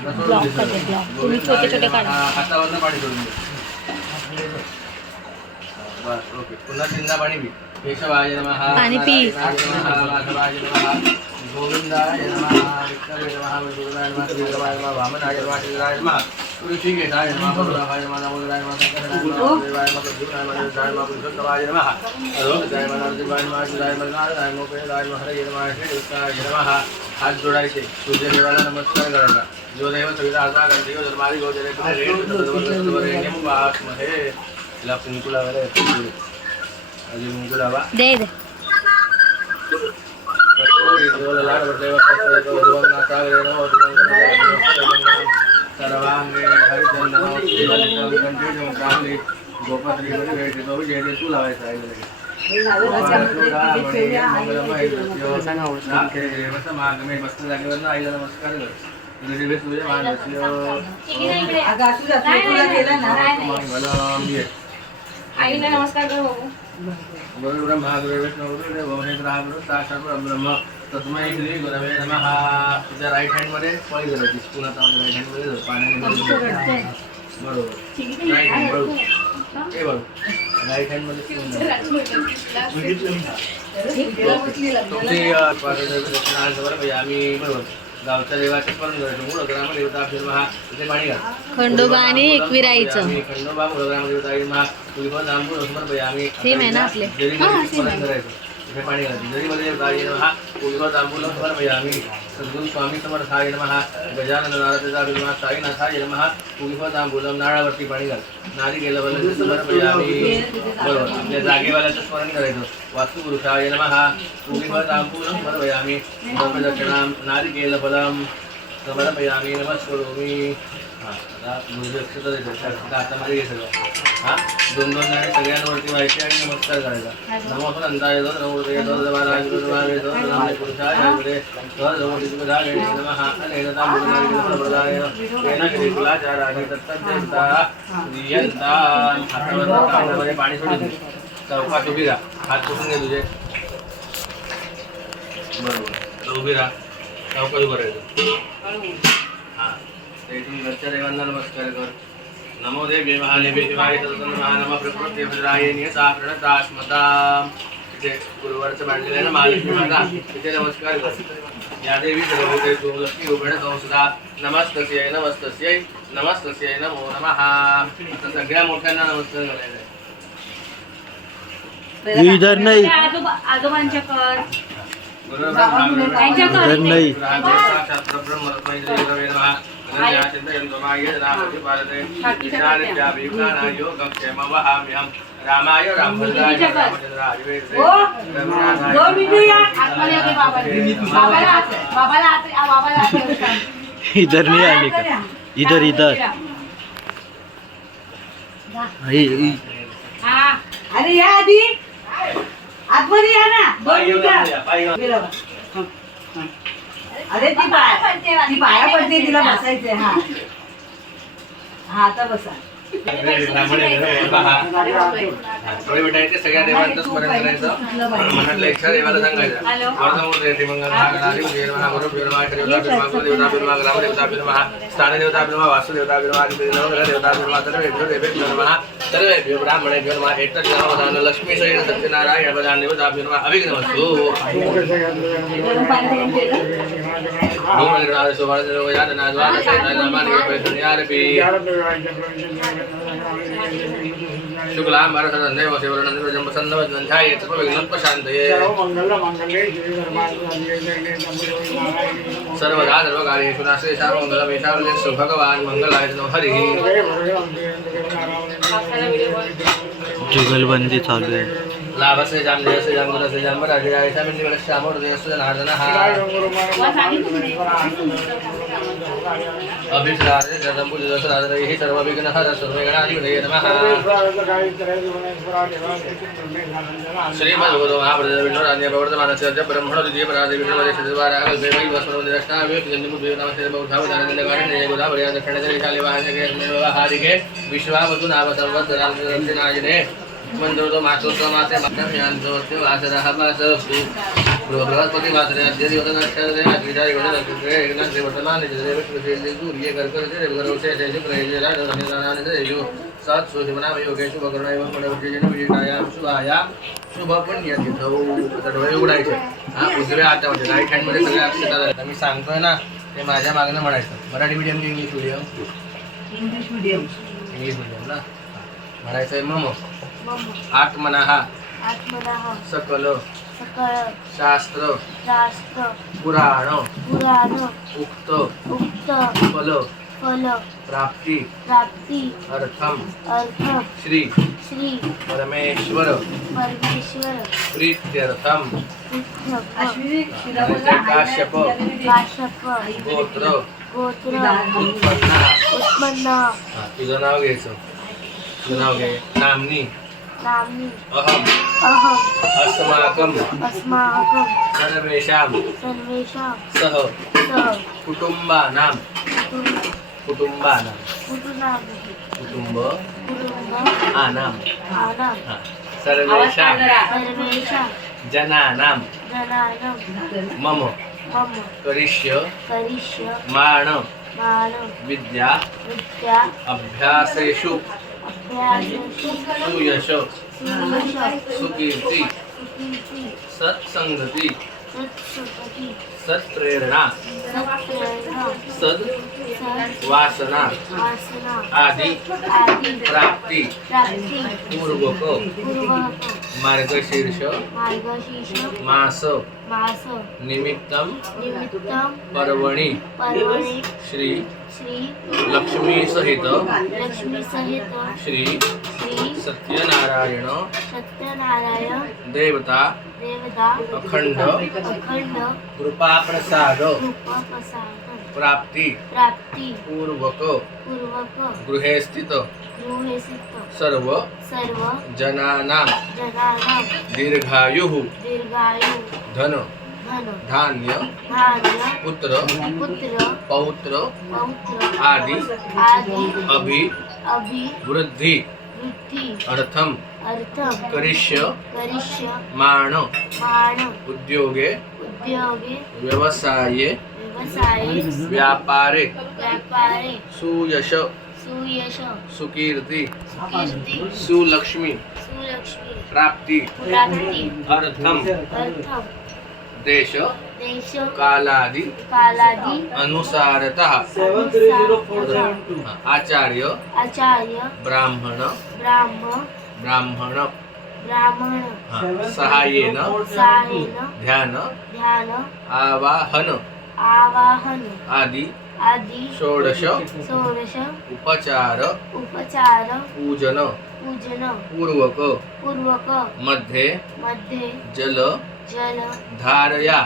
Block करते block तुम्ही छोटे छोटे काढा हातावरनं पाणी सोडून दे. बस ओके. पुन्हा तीनदा पाणी पी. केशवाय नमः, पाणी पी. नारायणाय नमः, माधवाय नमः, गोविंदाय नमः, विष्णवे नमः, मधुसूदनाय नमः, श्रीधराय नमः, वामनाय नमः, श्रीधराय नमः, ऋषिकेशाय नमः, भद्राय नमः, नमोदराय नमः, शंकराय नमः, देवाय नमः, प्रद्युम्नाय नमः, रुद्राय नमः, पुरुषोत्तमाय नमः, अरोगताय नमः, नरसिंहाय नमः, शिवाय नमः, नारायणाय नमः, प्रेमाय नमः, हरये नमः, श्रीकृष्णाय नमः. हात जोडायचे. सूर्यदेवाला नमस्कार करायचा. जो देव सविता आत्मा गंधीव धर्मादि गोचरे पुणे रेणुकवरेण्यं वास्महे. तिला कुंकू लावायला येतो. अजून कुंकू लावा. दे दे सर्वांगे हरिचंदन गोपत्री तो भी जय तू लावायचा आहे. मस्त जागेवर आईला नमस्कार कर. आईला नमस्कार कर बाबू. गुरु ब्रह्मा गुरु विष्णू गुरुदेव महेश्वरा गुरु साक्षात परब्रह्म तस्मै श्री गुरवे नमः. तुझ्या राईट हँड मध्ये पळी करायची. पुन्हा राईट हँड मध्ये पाण्याने बरोबर. राईट हँड बरोबर. हे बरोबर. राईट हँड मध्ये तुमची आम्ही बरोबर गावच्या देवाचे स्मरण करायचं. मूळ ग्रामदेवता महा इथे पाणी घाल. खंडोबा आणि एकविराईचं खंडोबा मूळ ग्रामदेवता महा तुम्ही पण नामपूर समर्पय आम्ही सेम आहे ना आपले स्मरण करायचं. इथे पाणी घालायचं. जरी मध्ये हा पूर्व तांबूल समर्पय आम्ही सद्गुरू स्वामी समर्थाय नमः. गजानन नारदाय नमः. साईनाथाय नमः. पूर्व तांबूलम नारळावरती पाणी घाल. नारी गेलं बलं समर्पय आम्ही बरोबर. आपल्या जागेवाल्याचं स्मरण करायचं. वास्तुपुरुषाय नमः. पूर्व तांबूलम समर्पय आम्ही दक्षिणाम नारी गेलं बलम समर्पयामी नमस्करोमी. हातामध्ये घे सगळं. हा दोन दोन नाणे सगळ्यांवरती व्हायचे आणि नमस्कार करायचा. नमो अनंताय नमोदय नमः पुरुषाय नमः. अनेनता मुलाय तेन श्रीकुलाचाराणि तत्तद्यंता यंता. हातामध्ये पाणी सोडून दे. चौकात उभी राहा. हात पुसून घे तुझे बरोबर. उभी राहा. चौकात उभं राहायचं. हा इथून घरच्या देवांना नमस्कार कर. नमो देवी महादेवी शिवाय नमः. प्रकृती भद्राय नियता प्रणता स्मता. इथे गुरुवारचं मांडलेलं आहे ना महालक्ष्मी माता. इथे नमस्कार कर. या देवी सर्वभूते तू लक्ष्मी रूपेण संस्था. नमस्तस्यै नमस्तस्यै नमस्तस्यै नमो नमः. आता सगळ्या मोठ्यांना नमस्कार करायचा. इधर नहीं आजोबांच्या कर. इधर नहीं. रामाय रामभद्राय इधर नहीं आने का. इधर इधर. अरे या आधी आतमध्ये या ना. अरे ती पाया पडते तिला बसायचंय. हा हा आता बसा. थोडे भेटायचे. सगळ्या देवांचं स्मरण करायचं. मनातल्या इच्छा देवाला सांगायचं. स्थानदेवता वासुदेवता ब्राह्मण लक्ष्मी सहित सत्यनारायण देवता अभिघ्नवस्तु. शुक्ला भारतनंदेव शिवरनंदन प्रसन्नवदनंध्याय सर्वविघ्नोपशान्तये. सर्वदा सर्वकार्येषु नास्ते सर्वमङ्गलमेषावलेषु भगवान् मंगलाय नमः. हरिः. जुगलबंदी चालू आहे. लाभसे जामदेवसे जामगुलसे जामराजयाय शामिनीवरश्यामोदयस्तु जनार्दनः. अभिष्टादे जगदम्बुजदशराजरैः सर्वविघ्नहर सर्वविघ्नाधिपतये नमः. श्रीमद्भगवतो महाप्रभुविष्णुराज्ञे प्रवर्तमानस्य ब्रह्मणो द्वितीय परादे विष्णुवदे विश्वावतु नाम सर्वदनार्दनायने मंदोतो मासोतो मासे मध्यम यांतोत्य वासरः वासरस्तु बृहस्पति वासरे अद्य दिवसनक्षत्रे अद्विजाय योजनक्षत्रे एकनाथ देवतमान निजदेव कृतेले सूर्ये कर्कटे रविगरवसे शेषे प्रहेजेरा धनिदानानि देयो सात सुशिवनाम योगेशु भगवान मनोविजयन विजयायाम शुभायाम शुभ पुण्यतिथौ आता डोळे उघडायचे हा उजव्या हातामध्ये राईट हँड मध्ये सगळे अक्षर आता मी सांगतोय ना ते माझ्या मागणं म्हणायचं मराठी मीडियम की इंग्लिश मीडियम इंग्लिश मीडियम ना म्हणायचंय मम आत्मनः सकल शास्त्र पुराण उक्त फल प्राप्ति अर्थम श्री परमेश्वर प्रीत्यर्थम काश्यप गोत्र उत्पन्न तुझं नाव घ्यायचं तुझं नाव घे नामनी अहम अस्माकं सर्वेषां सह कुटुंबानां कुटुंब आनां सर्वेषां जनानां मम करिष्यमाण विद्या अभ्यासेषु सुयश सुकीर्ति सत्संगति सत्प्रेरणा सद्वासना आदि प्राप्ति पूर्वक मार्गशीर्ष मास निमित्तं पर्वणि श्री लक्ष्मी सहित श्री सत्यनारायण देवता अखंड कृपा प्रसाद प्राप्ति पूर्वक गृहे स्थित सर्व जनानां दीर्घायुः धन धान्य पुत्र पौत्र आदि अभिवृद्धि अर्थम करिष्यमाण उद्योगे व्यवसाये व्यापारे सुयश सुकीर्ति सुलक्ष्मी प्राप्ति अर्थम देश कालादि अनुसारतः आचार्य ब्राह्मण सहाय्येन ध्यान आवाहन आदि षोडश उपचार पूजन पूर्वक मध्ये जल धारया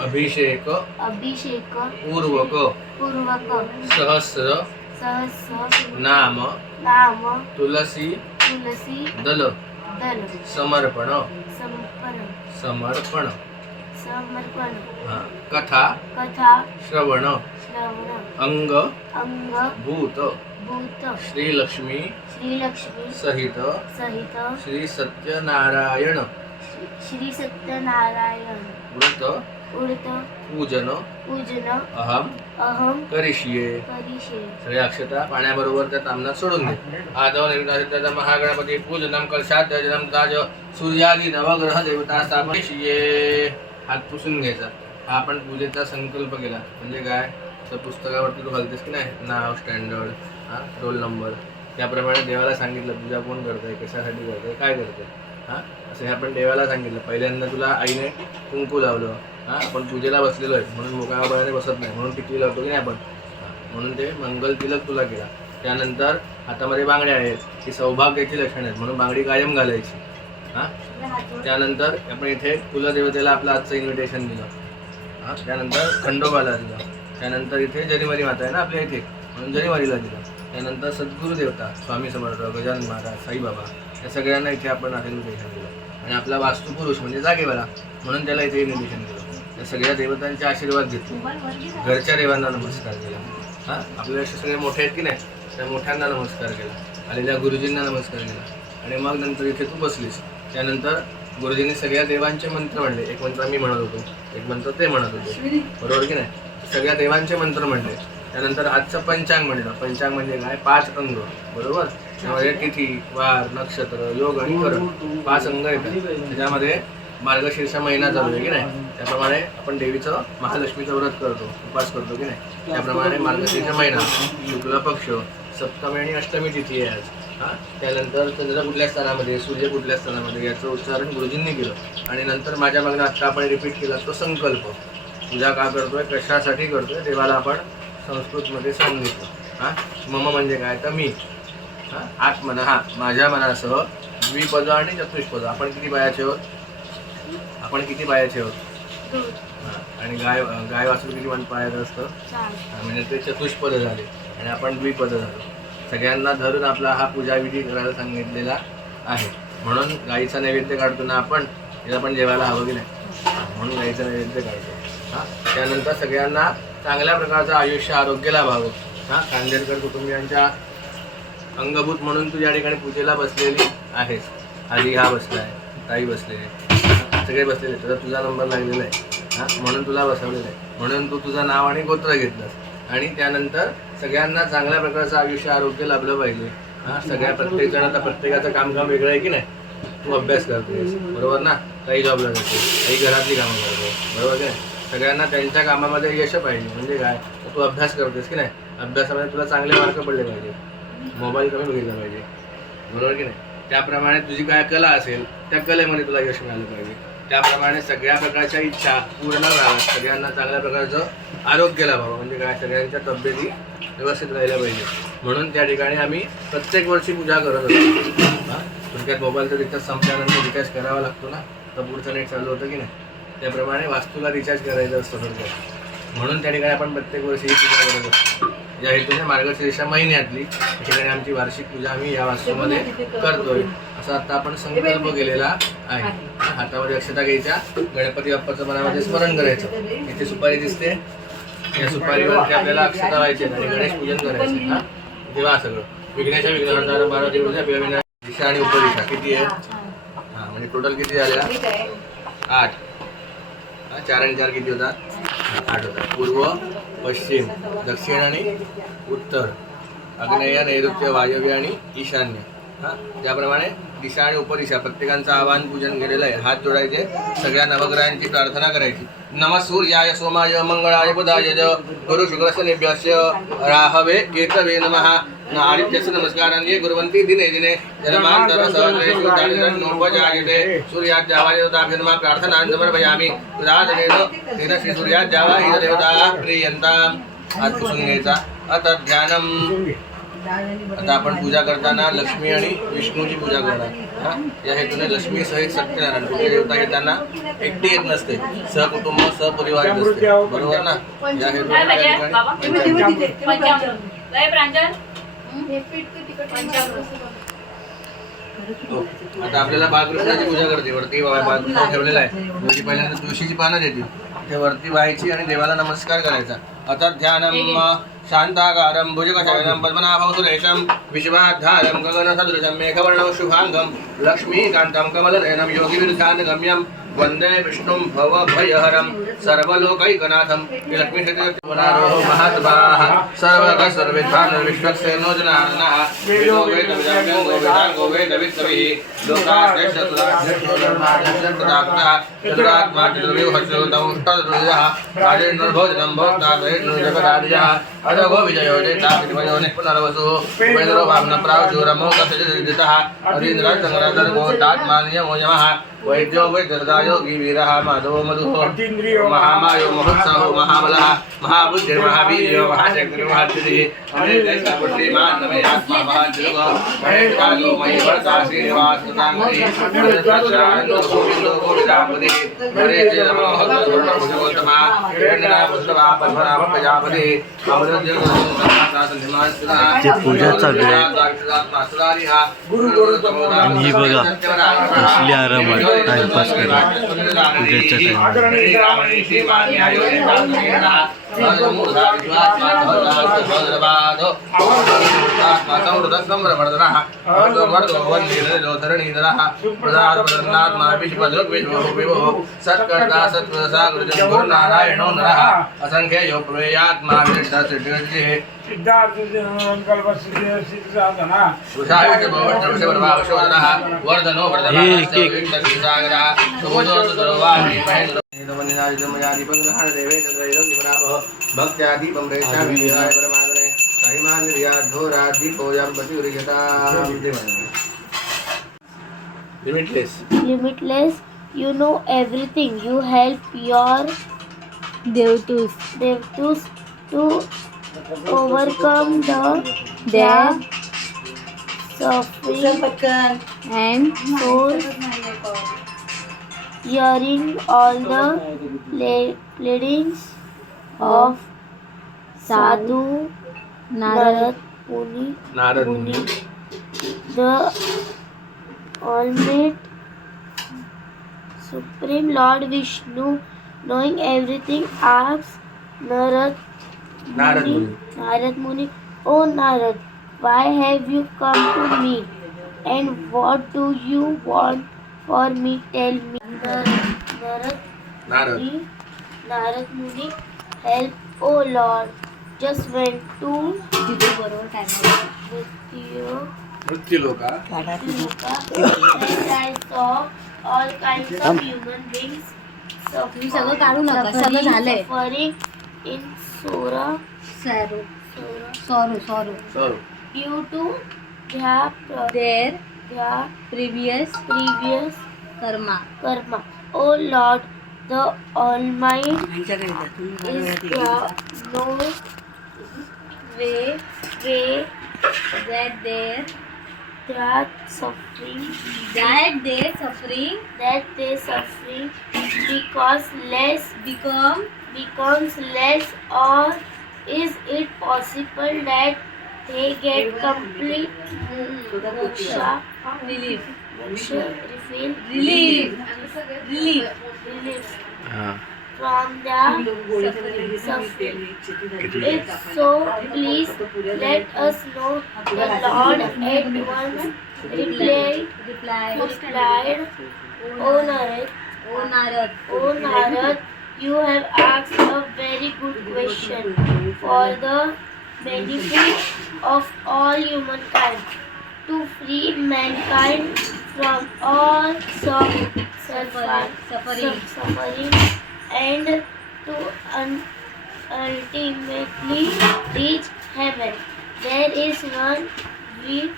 अभिषेक पूर्वक सहस्र नाम तुलसी दल समर्पण कथा श्रवण अंग भूत श्री लक्ष्मी सहित श्री सत्यनारायण व्रत पूजन अहम करिष्ये सगळे अक्षता पाण्याबरोबर त्या तामनात सोडून दे आदव निर्मिता महागणपती पूजनम कलशाध्यजनम ताज सूर्यादी नवग्रह देवता स्थापनिष्ये हात पुसून घ्यायचा हा आपण पूजेचा संकल्प केला म्हणजे काय तर पुस्तकावरती तू घालतेस की नाही नाव स्टँडर्ड रोल नंबर त्याप्रमाणे देवाला सांगितलं पूजा कोण करतंय कशासाठी करतंय काय करतंय असं हे आपण देवाला सांगितलं पहिल्यांदा तुला आईने कुंकू लावलं आपण पूजेला बसलेलो आहे म्हणून मोकळ्यापणाने बसत नाही म्हणून टिकली लावतो की नाही आपण म्हणून ते मंगल तिलक तुला केला त्यानंतर हातामध्ये बांगड्या आहेत ती सौभाग्याची लक्षणं आहेत म्हणून बांगडी कायम घालायची त्यानंतर आपण इथे कुलदेवतेला आपलं आजचं इन्व्हिटेशन दिलं त्यानंतर खंडोबाला दिलं त्यानंतर इथे जरीमारी माता आहे ना आपल्या इथे म्हणून जरीमारीला दिलं त्यानंतर सद्गुरू देवता स्वामी समर्थ गजानन महाराज साईबाबा या सगळ्यांना इथे आपण इन्व्हिटेशन दिलं आणि आपला वास्तुपुरुष म्हणजे जागेवाला म्हणून त्याला इथे इन्व्हिटेशन दिलं त्या सगळ्या देवतांचे आशीर्वाद घेतले घरच्या देवांना नमस्कार केला आपल्याला सगळे मोठे आहेत की नाही त्या मोठ्यांना नमस्कार केला आलेल्या गुरुजींना नमस्कार केला आणि मग नंतर इथे तू बसलीस. त्यानंतर गुरुजींनी सगळ्या देवांचे मंत्र म्हणले. एक मंत्र मी म्हणत होतो, एक मंत्र ते म्हणत होते, बरोबर की नाही. सगळ्या देवांचे मंत्र म्हणले. त्यानंतर आजचं पंचांग म्हणलं. पंचांग म्हणजे काय? 5 अंग, बरोबर. त्यामध्ये तिथी, वार, नक्षत्र, योग आणि करण 5 अंग येतात. त्याच्यामध्ये मार्गशीर्ष महिना चालू आहे की नाही. त्याप्रमाणे आपण देवीचं महालक्ष्मीचं व्रत करतो, उपास करतो की नाही. त्याप्रमाणे मार्गशीर्ष महिना, शुक्ल पक्ष, सप्तमी आणि अष्टमी तिथी आहे आज. त्यानंतर चंद्र कुठल्या स्थानामध्ये, सूर्य कुठल्या स्थानामध्ये, याचं उच्चारण गुरुजींनी केलं. आणि नंतर माझ्या मागणं आत्ता आपण रिपीट केला तो संकल्प. पूजा का करतोय, कशासाठी करतोय, देवाला आपण संस्कृतमध्ये सांगितलं. मम म्हणजे काय तर मी. आत्मन माझ्या मनासह द्विपद आणि चतुष्पद. आपण किती पायाचे आहोत? आपण किती पायाचे आहोत? आणि गाय वासरू किती पायाचं असतं? म्हणजे ते चतुष्पद झाले आणि आपण द्विपद झालो. सगळ्यांना धरून आपला हा पूजाविधी करायला सांगितलेला आहे. म्हणून गाईचा नैवेद्य काढतो ना आपण, तिला पण जेवायला हवं की नाही, म्हणून गाईचा नैवेद्य काढतो. त्यानंतर सगळ्यांना चांगल्या प्रकारचं आयुष्य आरोग्य लाभावं. खांदेरकर कुटुंबियांच्या अंगभूत म्हणून तू या ठिकाणी पूजेला बसलेली आहेस. आधी हा बसलाय, ताई बसलेले, सगळे बसलेले. तुझा नंबर लागलेला आहे, म्हणून तुला बसवलेला आहे. म्हणून तू तुझं नाव आणि गोत्र घेतलंस. आणि त्यानंतर सगळ्यांना चांगल्या प्रकारचं आयुष्य आरोग्य लाभलं पाहिजे. सगळ्या प्रत्येक जण, आता प्रत्येकाचं काम वेगळं आहे की नाही. तू अभ्यास करतोस, बरोबर ना. काही जॉबला जाते, काही घरातली कामं करतो, बरोबर की नाही. सगळ्यांना त्यांच्या कामामध्ये यश पाहिजे. म्हणजे काय, तू अभ्यास करतोस की नाही. अभ्यासामध्ये तुला चांगले मार्क पडले पाहिजे, मोबाईल कमी बघितला पाहिजे, बरोबर की नाही. त्याप्रमाणे तुझी काय कला असेल त्या कलेमध्ये तुला यश मिळालं पाहिजे. त्याप्रमाणे सगळ्या प्रकारच्या इच्छा पूर्ण व्हाव्यात. सगळ्यांना चांगल्या प्रकारचं आरोग्य लाभावं. म्हणजे काय, सगळ्यांच्या तब्येती व्यवस्थित राहिल्या पाहिजे. म्हणून त्या ठिकाणी आम्ही प्रत्येक वर्षी पूजा करत असतो. तुमच्यात मोबाईलचा रिचार्ज संपल्यानंतर रिचार्ज करावा लागतो ना, तर पुढचं नेट चालू होतं की नाही. त्याप्रमाणे वास्तूला रिचार्ज करायचं असतं थोडक्यात. म्हणून त्या ठिकाणी आपण प्रत्येक वर्षी ही पूजा करत असतो. या हेतूने मार्गशीर्ष महिन्यातली ठिकाणी आमची वार्षिक पूजा आम्ही या वास्तूमध्ये करतोय. असा आता आपण संकल्प केलेला आहे. हातामध्ये अक्षता घ्यायच्या, गणपती बाप्पाचं मनामध्ये स्मरण करायचं. इथे सुपारी दिसते, या सुपारीवरती आपल्याला अक्षता व्हायचे आणि गणेश पूजन करायचे. तेव्हा सगळं विघ्नेच्या विघ्नहर्ता 12 दिवस दिशा आणि उपदिशा किती आहे? म्हणजे टोटल किती झाल्या? 8. 4 आणि 4 किती होतात? 8 होतात. पूर्व, पश्चिम, दक्षिण आणि उत्तर, आग्नेय, नैऋत्य, वायव्य आणि ईशान्य. त्याप्रमाणे दिशा आणि उपदिशा प्रत्येकांचं आवाहन पूजन केलेलं आहे. हात जोडायचे, सगळ्या नवग्रहांची प्रार्थना करायची. नमः सूर्याय सोमाय मंगळाय बुधाय च गुरु शुक्रशनेभ्यश्च राहवे केतवे नमः. आदित्यस्य नमस्कारान् ये कुर्वन्ति दिने दिने जन्मान्तरसहस्रेषु दारिद्र्योपजायते. सूर्याद्यावा देवताभ्यो प्रार्थनां समर्पयामि. तेन श्री सूर्याद्यावा हि देवता प्रीयन्ताम्. हात पुसून घ्यायचा. आता ध्यानम. आता आपण पूजा करताना लक्ष्मी आणि विष्णूची पूजा करणार. या हेतूने लक्ष्मी सहित सत्यनारायण पूजा देवता येताना एकटी येत नसते, सहकुटुंब सहपरिवार असते, बरोबर ना. या हेतूने आता आपल्याला बाळकृष्णाची पूजा करते. वरती बाळकृष्ण ठेवलेला आहे. म्हणजे पहिल्यांदा तुळशीची पानं देतील, ते वरती व्हायची आणि देवाला नमस्कार करायचा. आता ध्यानम शांताकारं भुजगशयनं पद्मनाभं सुरेशं विश्वाधारं गगनसदृशं मेघवर्णं शुभांगं लक्ष्मीकान्तं कमलनयनं योगिविरध्यानगम्यं वन्दे विष्णुं भवभयहरं सर्वलोकैकनाथं. लक्ष्मीक्षेत्रवनारोह महात्माः सर्वविद्वान् जनार्दनः वेदो वेदविदाङ्गो वेदाङ्गो वेदवित्तभिः लोकाध्यक्षतुराध्यक्षतदात्मः चतुरात्मा चतुर्व्यूहस्योतमुष्टदुर्यः राजेन्द्रभोजनं भोक्तादयेन्द्रजगदादिजः अदगो विजयो जयतापितमयो पुनर्वसुः उपेन्द्रो वामनप्रावचूरमोकथितः अरीन्द्रसङ्ग्रदर्गोतात्मानियमो यमः वैद्यो वैद्यदायो गिवीरः माधवो मधुः महामायो महोत्सहो महाबलः महाबुद्धिर्महावीर्यो महाशक्तिर्महासिद्धिः अनेकैकपुष्टिमान्नमयात्मा महाजगो महेशकालो महीवर्ता श्रीनिवासताङ्गरी गोविदापतिः हरेशे नमोहतोर्णभुजगोत्तमा हिरण्यना पुष्पवा पद्मनाभ प्रजापतिः ते पूजा चालू आहे. आणि ही बघा कसली आराम आहे टाइमपास करा पूजेच्या टाइम. सत्कर्ता सत्वसागुरुजं गुरुनारायणो नरः असंख्ययो प्रवेयात्मा सिद्धिः वर्धनो भक्त्यादीपं प्रेषयामि विहाय परमात्मने महिमान्वियाद्धोरादीपोऽयं प्रतिगृह्यताम् Limitless. Limitless, you know everything. You help your देवतूस devtus to overcome their suffering पटकन and soul, hearing all the pleadings of Sadhu Narad Narad Muni, the Almighty Supreme Lord Vishnu, knowing everything, asks Narad Muni, "Oh Narad, why have you come to me? And what do you want for me? Tell me." Narad Muni, "Help, oh Lord, just went to मृत्युलोका and I saw all kinds of human beings तुम्ही सगळं काढू नका सगळं झालंय suffering in sorrow sorrow due to their their their previous previous karma karma. Oh Lord, the Almighty आमच्याकडे द्या, तुम्ही is घरामध्ये no way that their that suffering that their suffering because less becomes less, or is it possible that they get complete moksha, relief relief from their suffering? If so, please let us know. The Lord at once replied, "O Narad, you have asked a very good question for the benefit of all humankind, to free mankind from all suffering and to ultimately reach heaven. There is one great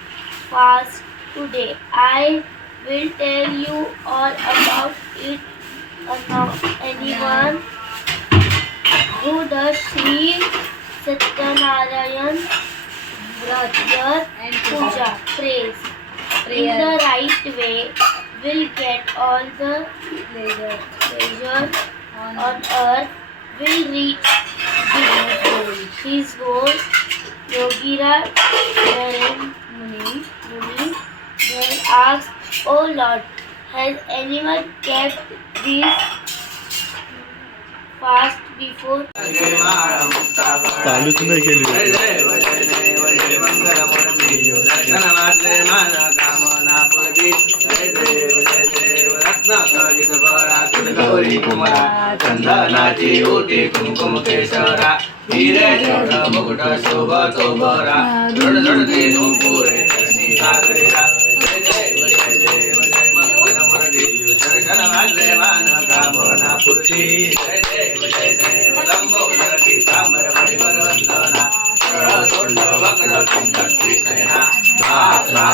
fast today. I will tell you all about it. Anyone who does Sri Satyanarayan Vrat and Puja, praise in the right way, will get all the pleasure on earth, will reach his goal. Yogiraj Muni then asked, "Oh Lord, has anyone kept this fast before?" चालूच नाही केली चंदनाची ओटी कुंकुम केशरा हिरे मुकुट शोभतो बरा झड झडते नुपुरे चरणी सागरेला जय देव मंगल मूर्ती दर्शन वाजले मान कामना पूर्ती जय देव लंबोदरी तांबर परिवर वंदना सोडलो वक्र कुंडली नयना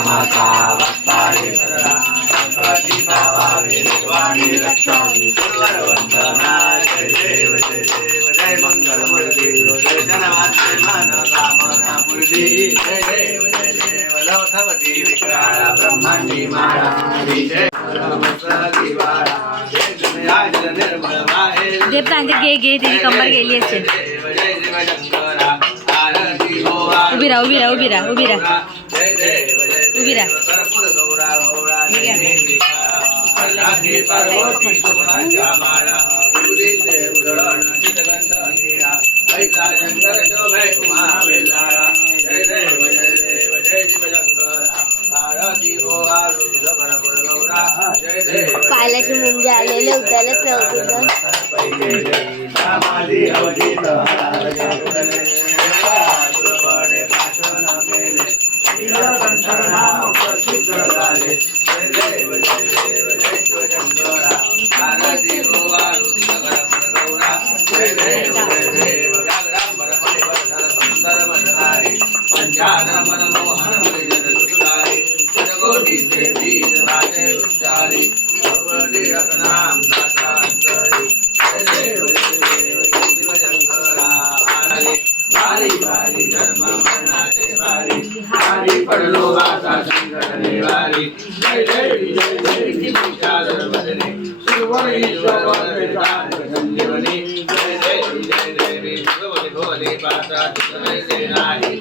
माता वक्तारी करा संकटी भावावे वाणी रक्षामी सुरवर वंदना जय देव जय मंगल मूर्ती दर्शन वाजले मान कामना पूर्ती जय देव लवथवती विक्राळ ब्रह्मांडी माळा जय जे प्रांत घे तिची कंबर गेली असेल उभी राहा पडलो वाचा संकट निवारी जय जय जय जय विशाल वदने सुवर ईश्वर वेदांत संजीवनी जय जय जय जय भगवती भोले पाता